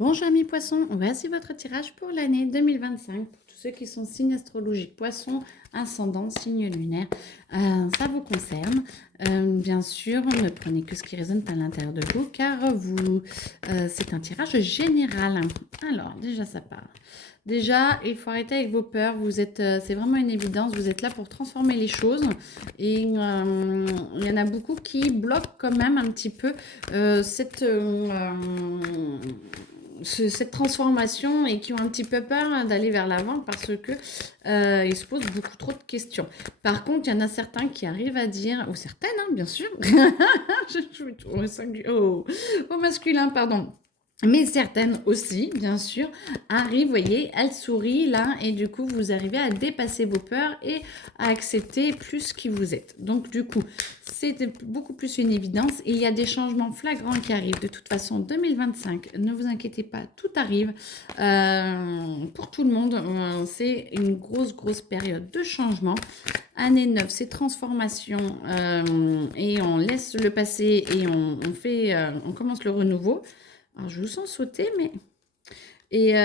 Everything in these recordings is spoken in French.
Bonjour amis poissons, voici votre tirage pour l'année 2025 pour tous ceux qui sont signes astrologiques poissons, ascendant, signe lunaire. Ça vous concerne. Bien sûr, ne prenez que ce qui résonne à l'intérieur de vous car c'est un tirage général. Alors, déjà ça part. Déjà, il faut arrêter avec vos peurs. C'est vraiment une évidence. Vous êtes là pour transformer les choses. Et il y en a beaucoup qui bloquent quand même un petit peu cette transformation et qui ont un petit peu peur d'aller vers l'avant parce que ils se posent beaucoup trop de questions. Par contre, il y en a certains qui arrivent à dire, ou certaines, hein, bien sûr, je vais tout au masculin, pardon. Mais certaines aussi, bien sûr, arrivent, vous voyez, elles sourient là, et du coup, vous arrivez à dépasser vos peurs et à accepter plus qui vous êtes. Donc, du coup, c'est beaucoup plus une évidence. Il y a des changements flagrants qui arrivent. De toute façon, 2025, ne vous inquiétez pas, tout arrive pour tout le monde. C'est une grosse période de changement. Année 9, c'est transformation et on laisse le passé et on commence le renouveau. Alors, je vous sens sauter, mais... Et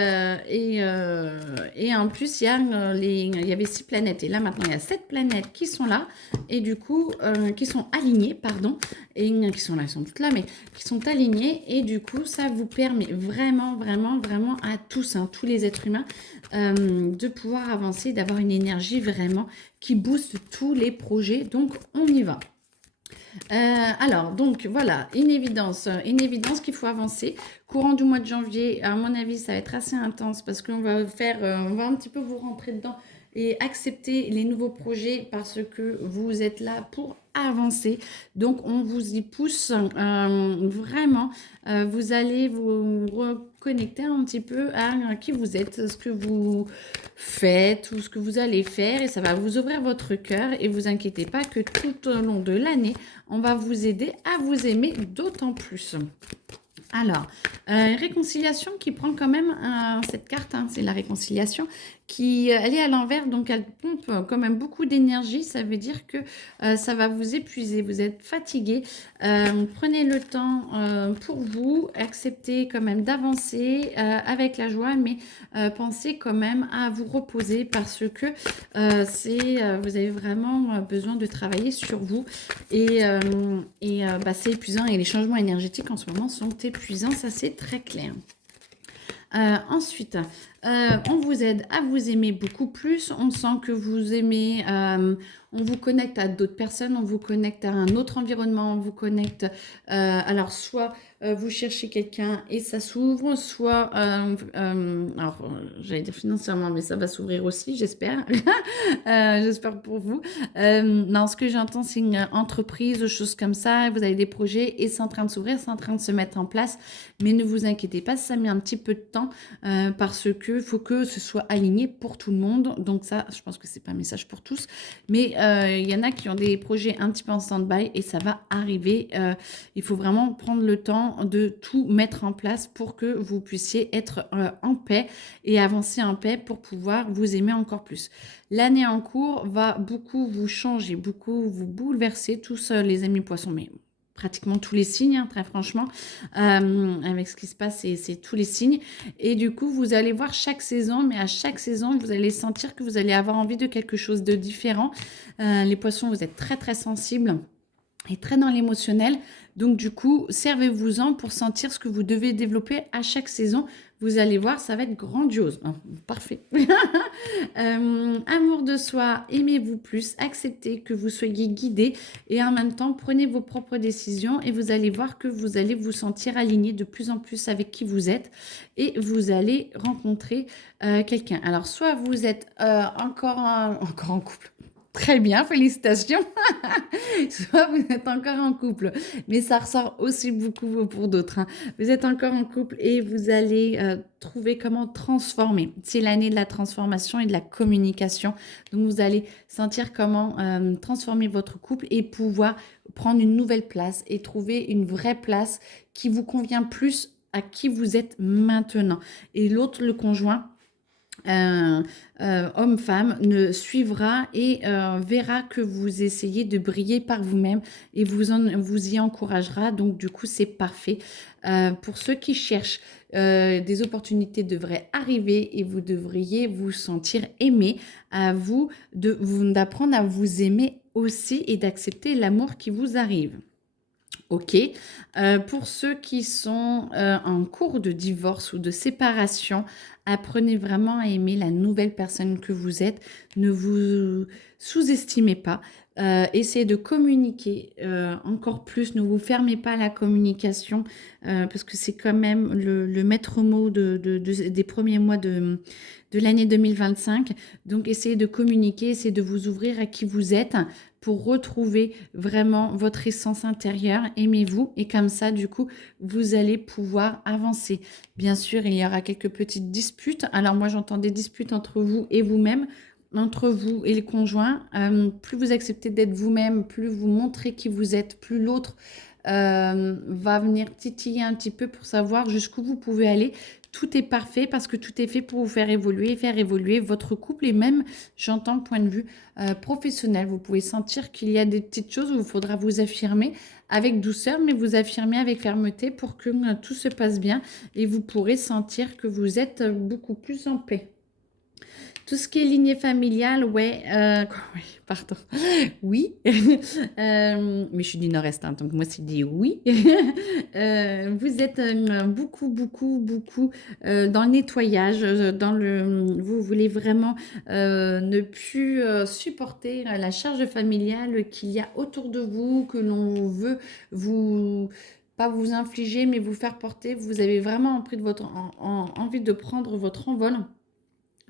en plus, il y avait 6 planètes. Et là, maintenant, il y a 7 planètes qui sont là. Et du coup, qui sont alignées, pardon. Et qui sont là, elles sont toutes là, mais qui sont alignées. Et du coup, ça vous permet vraiment à tous, hein, tous les êtres humains, de pouvoir avancer, d'avoir une énergie vraiment qui booste tous les projets. Donc, on y va. Alors, donc voilà, une évidence qu'il faut avancer. Courant du mois de janvier, à mon avis, ça va être assez intense parce qu'on va on va un petit peu vous rentrer dedans et accepter les nouveaux projets parce que vous êtes là pour avancer. Donc, on vous y pousse vraiment. Vous allez vous reconnecter un petit peu à qui vous êtes, ce que vous faites ou ce que vous allez faire et ça va vous ouvrir votre cœur et vous inquiétez pas que tout au long de l'année, on va vous aider à vous aimer d'autant plus. Alors, réconciliation qui prend quand même cette carte, hein, c'est la réconciliation, elle est à l'envers, donc elle pompe quand même beaucoup d'énergie. Ça veut dire que ça va vous épuiser, vous êtes fatigué. Prenez le temps pour vous, acceptez quand même d'avancer avec la joie, mais pensez quand même à vous reposer parce que vous avez vraiment besoin de travailler sur vous c'est épuisant et les changements énergétiques en ce moment sont épuisants, ça c'est très clair. Ensuite, on vous aide à vous aimer beaucoup plus. On sent que vous aimez, on vous connecte à d'autres personnes, on vous connecte à un autre environnement, on vous connecte. Alors, soit vous cherchez quelqu'un et ça s'ouvre, soit, j'allais dire financièrement, mais ça va s'ouvrir aussi, j'espère. J'espère pour vous. Non, ce que j'entends, c'est une entreprise, choses comme ça. Vous avez des projets et c'est en train de s'ouvrir, c'est en train de se mettre en place. Mais ne vous inquiétez pas, ça met un petit peu de temps parce que faut que ce soit aligné pour tout le monde. Donc ça, je pense que c'est pas un message pour tous. Mais il y en a qui ont des projets un petit peu en stand-by et ça va arriver. Il faut vraiment prendre le temps de tout mettre en place pour que vous puissiez être en paix et avancer en paix pour pouvoir vous aimer encore plus. L'année en cours va beaucoup vous changer, beaucoup vous bouleverser, tous les amis poissons, mais pratiquement tous les signes, hein, très franchement, avec ce qui se passe, c'est tous les signes. Et du coup, vous allez voir chaque saison, mais à chaque saison, vous allez sentir que vous allez avoir envie de quelque chose de différent. Les poissons, vous êtes très sensibles et très dans l'émotionnel. Donc du coup, servez-vous-en pour sentir ce que vous devez développer à chaque saison. Vous allez voir, ça va être grandiose. Oh, parfait. Amour de soi, aimez-vous plus, acceptez que vous soyez guidé et en même temps, prenez vos propres décisions et vous allez voir que vous allez vous sentir aligné de plus en plus avec qui vous êtes et vous allez rencontrer quelqu'un. Alors, soit vous êtes encore en couple. Très bien, félicitations. Soit vous êtes encore en couple, mais ça ressort aussi beaucoup pour d'autres, hein. Vous êtes encore en couple et vous allez trouver comment transformer. C'est l'année de la transformation et de la communication. Donc, vous allez sentir comment transformer votre couple et pouvoir prendre une nouvelle place et trouver une vraie place qui vous convient plus à qui vous êtes maintenant. Et l'autre, le conjoint, homme-femme, ne suivra et verra que vous essayez de briller par vous-même et vous y encouragera. Donc, du coup, c'est parfait. Pour ceux qui cherchent des opportunités devraient arriver et vous devriez vous sentir aimé. À vous d'apprendre à vous aimer aussi et d'accepter l'amour qui vous arrive. Ok. Pour ceux qui sont en cours de divorce ou de séparation, apprenez vraiment à aimer la nouvelle personne que vous êtes. Ne vous sous-estimez pas. Essayez de communiquer encore plus. Ne vous fermez pas à la communication parce que c'est quand même le maître mot des premiers mois de l'année 2025. Donc, essayez de communiquer, essayez de vous ouvrir à qui vous êtes pour retrouver vraiment votre essence intérieure. Aimez-vous et comme ça, du coup, vous allez pouvoir avancer. Bien sûr, il y aura quelques petites disputes. Alors moi, j'entends des disputes entre vous et vous-même, entre vous et le conjoint. Plus vous acceptez d'être vous-même, plus vous montrez qui vous êtes, plus l'autre va venir titiller un petit peu pour savoir jusqu'où vous pouvez aller. Tout est parfait parce que tout est fait pour vous faire évoluer votre couple et même, j'entends, point de vue professionnel. Vous pouvez sentir qu'il y a des petites choses où il faudra vous affirmer avec douceur, mais vous affirmer avec fermeté pour que tout se passe bien et vous pourrez sentir que vous êtes beaucoup plus en paix. Tout ce qui est lignée familiale, ouais, oui, pardon, oui, mais je suis du Nord-Est, hein, donc moi c'est dit oui. Vous êtes beaucoup dans le nettoyage, vous voulez vraiment ne plus supporter la charge familiale qu'il y a autour de vous, que l'on veut vous pas vous infliger, mais vous faire porter. Vous avez vraiment envie de prendre votre envol.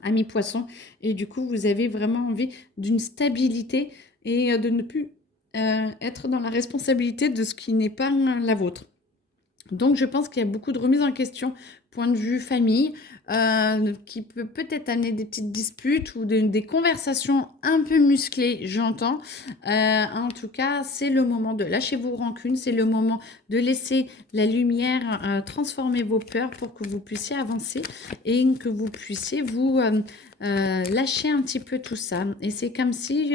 Ami poisson, et du coup vous avez vraiment envie d'une stabilité et de ne plus être dans la responsabilité de ce qui n'est pas la vôtre. Donc je pense qu'il y a beaucoup de remises en question, point de vue famille, qui peut peut-être amener des petites disputes ou des conversations un peu musclées, j'entends. En tout cas, c'est le moment de lâcher vos rancunes, c'est le moment de laisser la lumière transformer vos peurs pour que vous puissiez avancer et que vous puissiez vous lâcher un petit peu tout ça. Et c'est comme si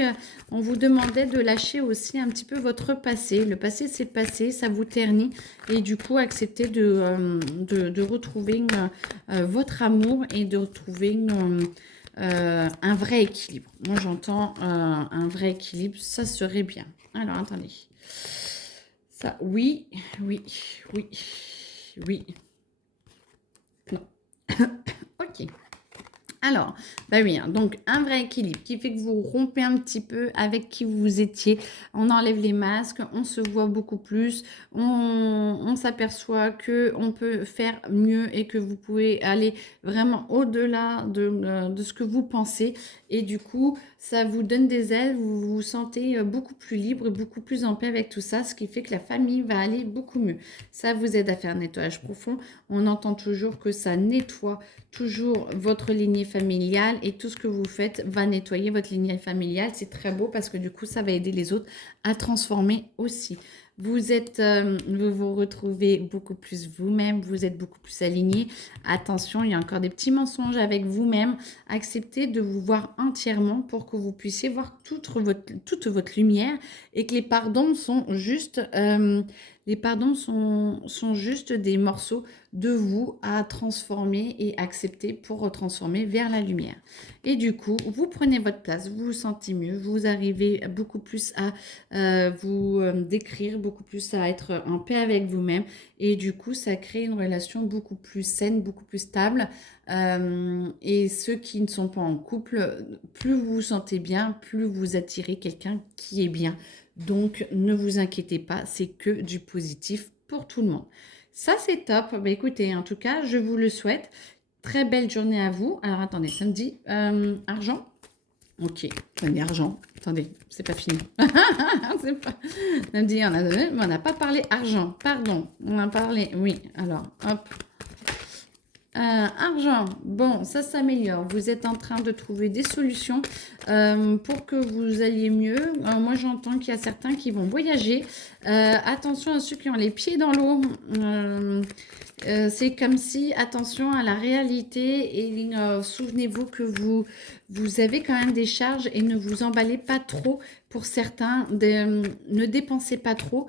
on vous demandait de lâcher aussi un petit peu votre passé. Le passé, c'est le passé, ça vous ternit. Et du coup, accepter de retrouver votre amour et de retrouver un vrai équilibre. Moi, j'entends un vrai équilibre, ça serait bien. Alors, attendez. Ça, oui. Non. Ok. Alors, bah oui, hein, donc un vrai équilibre qui fait que vous rompez un petit peu avec qui vous étiez. On enlève les masques, on se voit beaucoup plus, on s'aperçoit qu'on peut faire mieux et que vous pouvez aller vraiment au-delà de ce que vous pensez. Et du coup, ça vous donne des ailes, vous vous sentez beaucoup plus libre et beaucoup plus en paix avec tout ça, ce qui fait que la famille va aller beaucoup mieux. Ça vous aide à faire un nettoyage profond. On entend toujours que ça nettoie toujours votre lignée familiale et tout ce que vous faites va nettoyer votre lignée familiale. C'est très beau parce que du coup, ça va aider les autres à transformer aussi. Vous vous retrouvez beaucoup plus vous-même, vous êtes beaucoup plus aligné. Attention, il y a encore des petits mensonges avec vous-même. Acceptez de vous voir entièrement pour que vous puissiez voir toute votre lumière et que les pardons sont juste... sont juste des morceaux de vous à transformer et accepter pour transformer vers la lumière. Et du coup, vous prenez votre place, vous vous sentez mieux, vous arrivez beaucoup plus à vous décrire, beaucoup plus à être en paix avec vous-même. Et du coup, ça crée une relation beaucoup plus saine, beaucoup plus stable. Et ceux qui ne sont pas en couple, plus vous vous sentez bien, plus vous attirez quelqu'un qui est bien. Donc, ne vous inquiétez pas, c'est que du positif pour tout le monde. Ça, c'est top. Bah, écoutez, en tout cas, je vous le souhaite. Très belle journée à vous. Alors, attendez, ça me dit argent. Ok, ça me dit argent. Attendez, c'est pas fini. C'est pas... Ça me dit, on n'a pas parlé argent. Pardon, on a parlé... Oui, alors, hop. Argent, bon, ça s'améliore. Vous êtes en train de trouver des solutions pour que vous alliez mieux. Moi, j'entends qu'il y a certains qui vont voyager. Attention à ceux qui ont les pieds dans l'eau. C'est comme si, attention à la réalité et souvenez-vous que vous avez quand même des charges et ne vous emballez pas trop pour certains. Ne dépensez pas trop.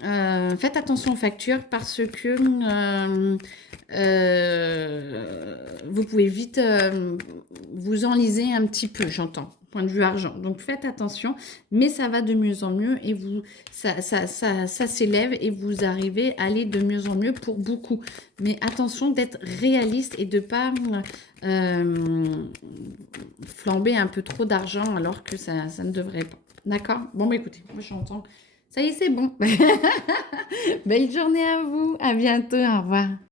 faites attention aux factures parce que vous pouvez vite vous enliser un petit peu, j'entends, point de vue argent. Donc faites attention, mais ça va de mieux en mieux et ça s'élève et vous arrivez à aller de mieux en mieux pour beaucoup. Mais attention d'être réaliste et de pas flamber un peu trop d'argent alors que ça ne devrait pas. D'accord? Bon, bah écoutez, moi j'entends. Ça y est, c'est bon. Belle journée à vous. À bientôt. Au revoir.